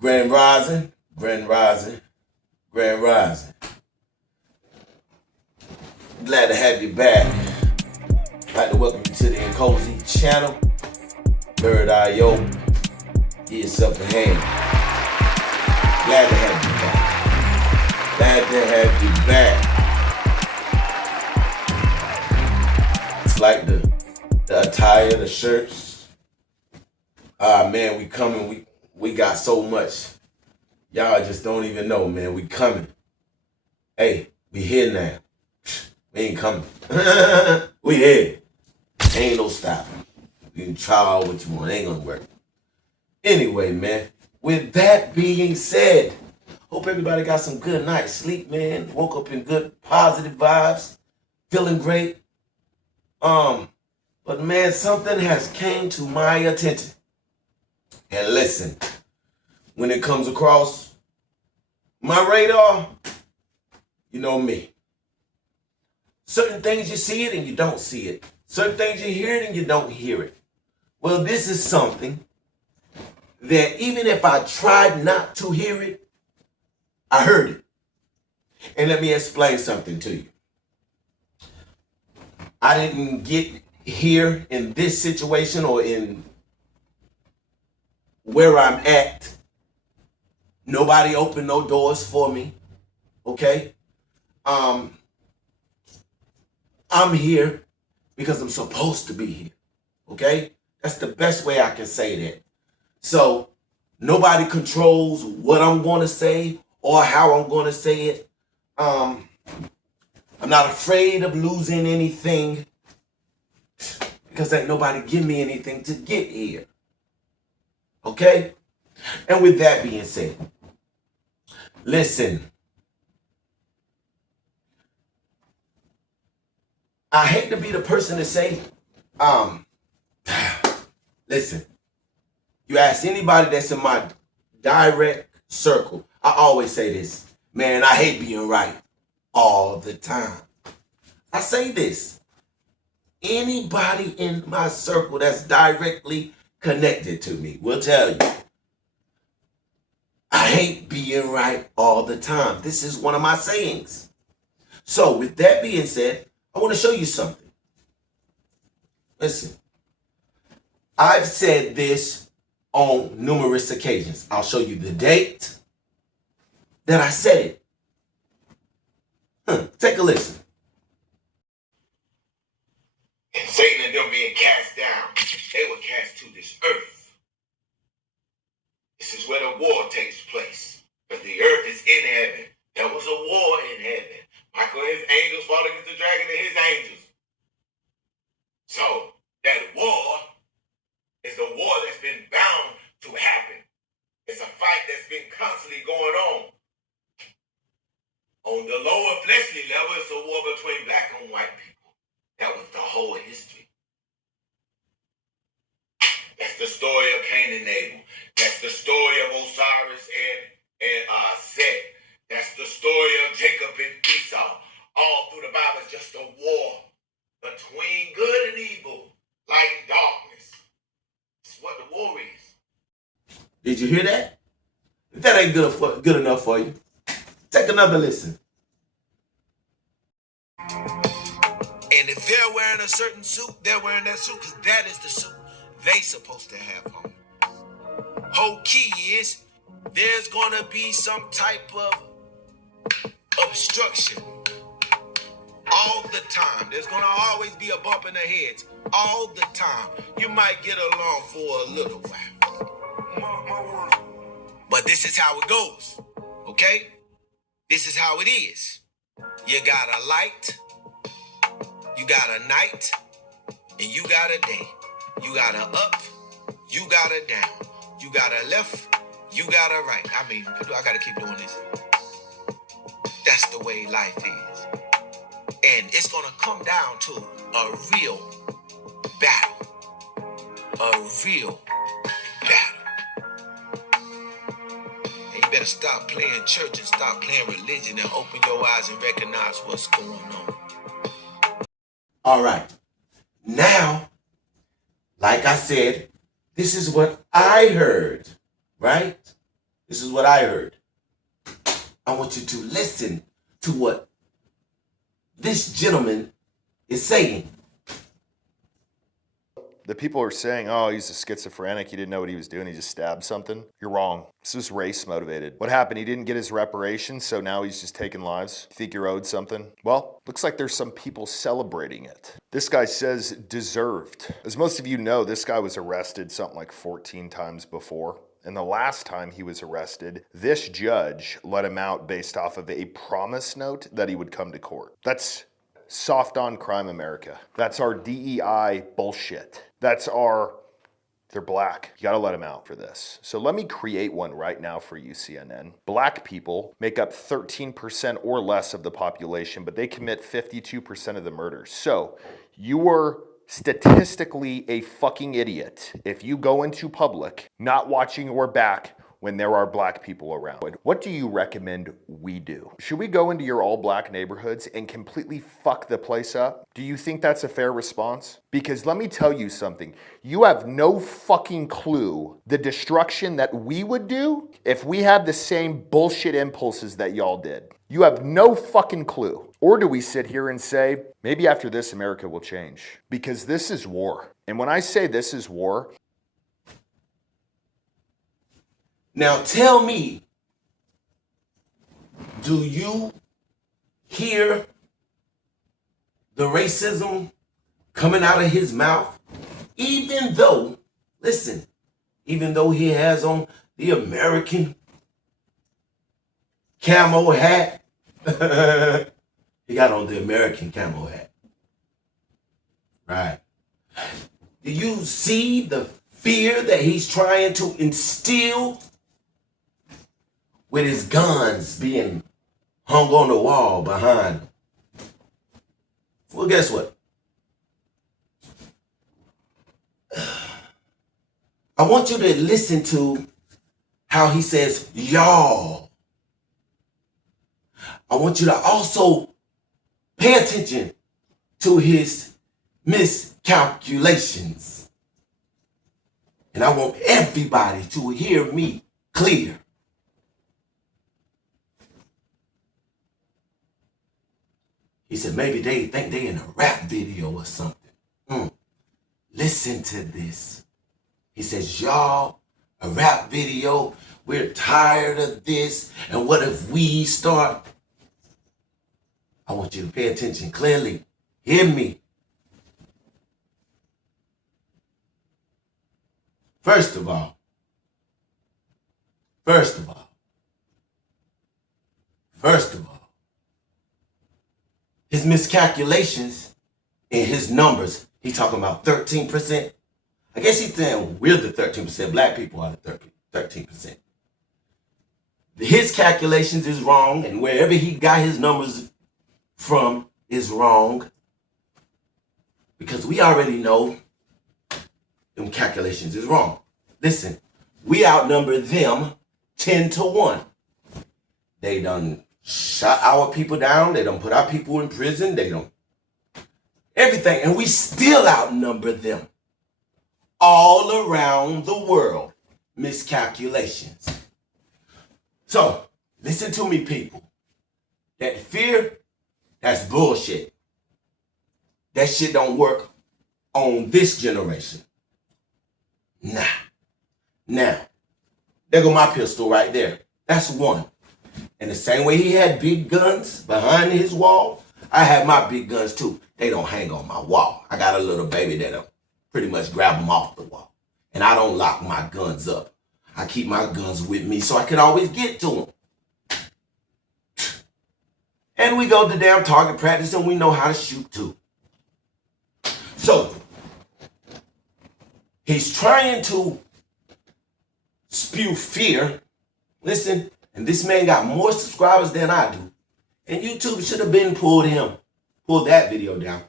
Grand Rising, Grand Rising, Grand Rising. Glad to have you back. I'd like to welcome you to the NKOSI channel. Bird IO. Give yourself a hand. Glad to have you back. Glad to have you back. It's like the attire, the shirts. Man, we coming. We got so much. Y'all just don't even know, man. We coming. Hey, we here now. We ain't coming. We here. Ain't no stopping. You can try all what you want. Ain't gonna work. Anyway, man. With that being said, hope everybody got some good night's sleep, man. Woke up in good, positive vibes. Feeling great. But man, something has came to my attention. And listen, when it comes across my radar, you know me. Certain things you see it and you don't see it. Certain things you hear it and you don't hear it. Well, this is something that even if I tried not to hear it, I heard it. And let me explain something to you. I didn't get here in this situation or in where I'm at. Nobody opened no doors for me. Okay? I'm here because I'm supposed to be here. Okay? That's the best way I can say that. So nobody controls what I'm going to say or how I'm going to say it. I'm not afraid of losing anything because ain't nobody give me anything to get here. Okay? And with that being said, listen, I hate to be the person to say, listen, you ask anybody that's in my direct circle, I always say this, man, I hate being right all the time. I say this, anybody in my circle that's directly connected to me will tell you, I hate being right all the time. This is one of my sayings. So with that being said, I want to show you something. Listen, I've said this on numerous occasions. I'll show you the date that I said it. Take a listen. And Satan and them being cast down, they were cast to this earth. This is where the war takes place. But the earth is in heaven. There was a war in heaven. Michael and his angels fought against the dragon and his angels. So that war is a war that's been bound to happen. It's a fight that's been constantly going on. On the lower fleshly level, it's a war between black and white people. That was the whole history. That's the story of Cain and Abel. That's the story of Osiris and Seth. That's the story of Jacob and Esau. All through the Bible, it's just a war between good and evil, light and darkness. It's what the war is. Did you hear that? If that ain't good enough for you, take another listen. And if they're wearing a certain suit, they're wearing that suit because that is the suit they supposed to have on. Whole key is there's gonna be some type of obstruction all the time. There's gonna always be a bump in the heads all the time. You might get along for a little while, but this is how it goes. Okay, this is how it is. You got a light, you got a night, and you got a day. You got a up, you got a down. You got a left, you got a right. I mean, I gotta keep doing this. That's the way life is. And it's gonna come down to a real battle. A real battle. And you better stop playing church and stop playing religion and open your eyes and recognize what's going on. All right. Now, like I said, this is what I heard, right? This is what I heard. I want you to listen to what this gentleman is saying. The people are saying, oh, he's a schizophrenic. He didn't know what he was doing. He just stabbed something. You're wrong. This was race motivated. What happened? He didn't get his reparations, so now he's just taking lives. You think you're owed something? Well, looks like there's some people celebrating it. This guy says deserved. As most of you know, this guy was arrested something like 14 times before. And the last time he was arrested, this judge let him out based off of a promise note that he would come to court. That's soft on crime America. That's our DEI bullshit. That's our, they're black. You gotta let them out for this. So let me create one right now for you, CNN. Black people make up 13% or less of the population, but they commit 52% of the murders. So you are statistically a fucking idiot if you go into public not watching your back when there are black people around. What do you recommend we do? Should we go into your all black neighborhoods and completely fuck the place up? Do you think that's a fair response? Because let me tell you something, you have no fucking clue the destruction that we would do if we had the same bullshit impulses that y'all did. You have no fucking clue. Or do we sit here and say, maybe after this America will change? Because this is war. And when I say this is war, now tell me, do you hear the racism coming out of his mouth? Even though, listen, even though he has on the American camo hat, he got on the American camo hat. Right. Do you see the fear that he's trying to instill with his guns being hung on the wall behind him? Well, guess what? I want you to listen to how he says, y'all. I want you to also pay attention to his miscalculations. And I want everybody to hear me clear. He said, maybe they think they in a rap video or something. Listen to this. He says, y'all, a rap video, we're tired of this. And what if we start? I want you to pay attention clearly. Hear me. First of all, his miscalculations and his numbers, he talking about 13%. I guess he's saying we're the 13%, black people are the 13%. His calculations is wrong, and wherever he got his numbers from is wrong, because we already know them calculations is wrong. Listen, we outnumber them 10-1. They done shot our people down. They done put our people in prison. They done everything. And we still outnumber them all around the world. Miscalculations. So, listen to me, people. That fear, that's bullshit. That shit don't work on this generation. Nah. Now, there go my pistol right there. That's one. And the same way he had big guns behind his wall, I have my big guns too. They don't hang on my wall. I got a little baby that'll pretty much grab them off the wall. And I don't lock my guns up. I keep my guns with me so I can always get to them. And we go to damn target practice and we know how to shoot too. So, he's trying to spew fear. Listen, and this man got more subscribers than I do. And YouTube should have been pulled that video down.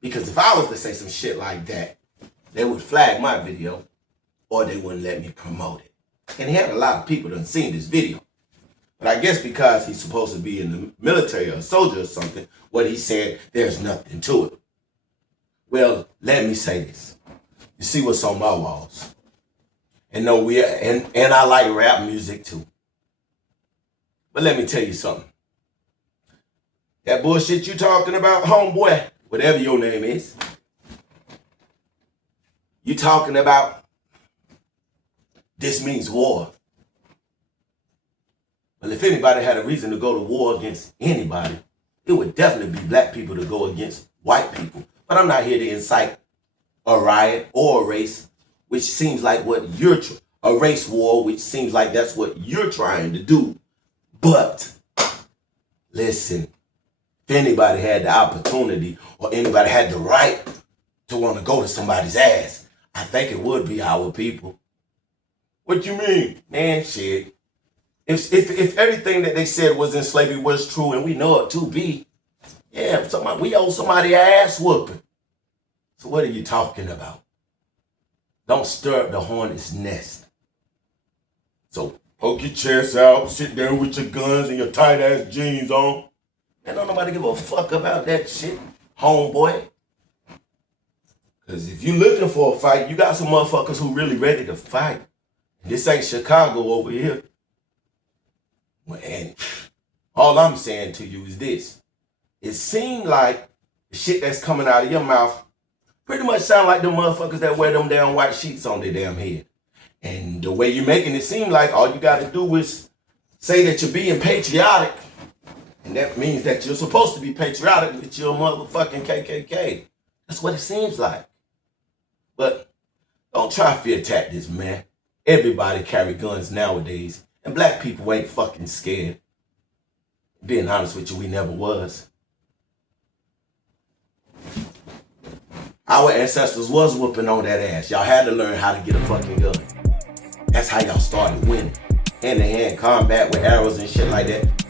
Because if I was to say some shit like that, they would flag my video or they wouldn't let me promote it. And he had a lot of people that seen this video. But I guess because he's supposed to be in the military or a soldier or something, what he said, there's nothing to it. Well, let me say this. You see what's on my walls. And no, and I like rap music too. But let me tell you something. That bullshit you talking about, homeboy, whatever your name is, you talking about this means war. Well, if anybody had a reason to go to war against anybody, it would definitely be black people to go against white people. But I'm not here to incite a riot or a race, which seems like what a race war, which seems like that's what you're trying to do. But listen, if anybody had the opportunity or anybody had the right to want to go to somebody's ass, I think it would be our people. What you mean? Man, shit. If everything that they said was in slavery was true, and we know it to be, yeah, we owe somebody ass whooping. So what are you talking about? Don't stir up the hornet's nest. So poke your chest out, sit there with your guns and your tight ass jeans on. Man, don't nobody give a fuck about that shit, homeboy. Cause if you looking for a fight, you got some motherfuckers who really ready to fight. This ain't Chicago over here. And all I'm saying to you is this. It seemed like the shit that's coming out of your mouth pretty much sound like the motherfuckers that wear them damn white sheets on their damn head. And the way you're making it seem like all you got to do is say that you're being patriotic. And that means that you're supposed to be patriotic with your motherfucking KKK. That's what it seems like. But don't try fear tactics, man. Everybody carry guns nowadays. And black people ain't fucking scared. Being honest with you, we never was. Our ancestors was whooping on that ass. Y'all had to learn how to get a fucking gun. That's how y'all started winning. Hand-to-hand combat with arrows and shit like that.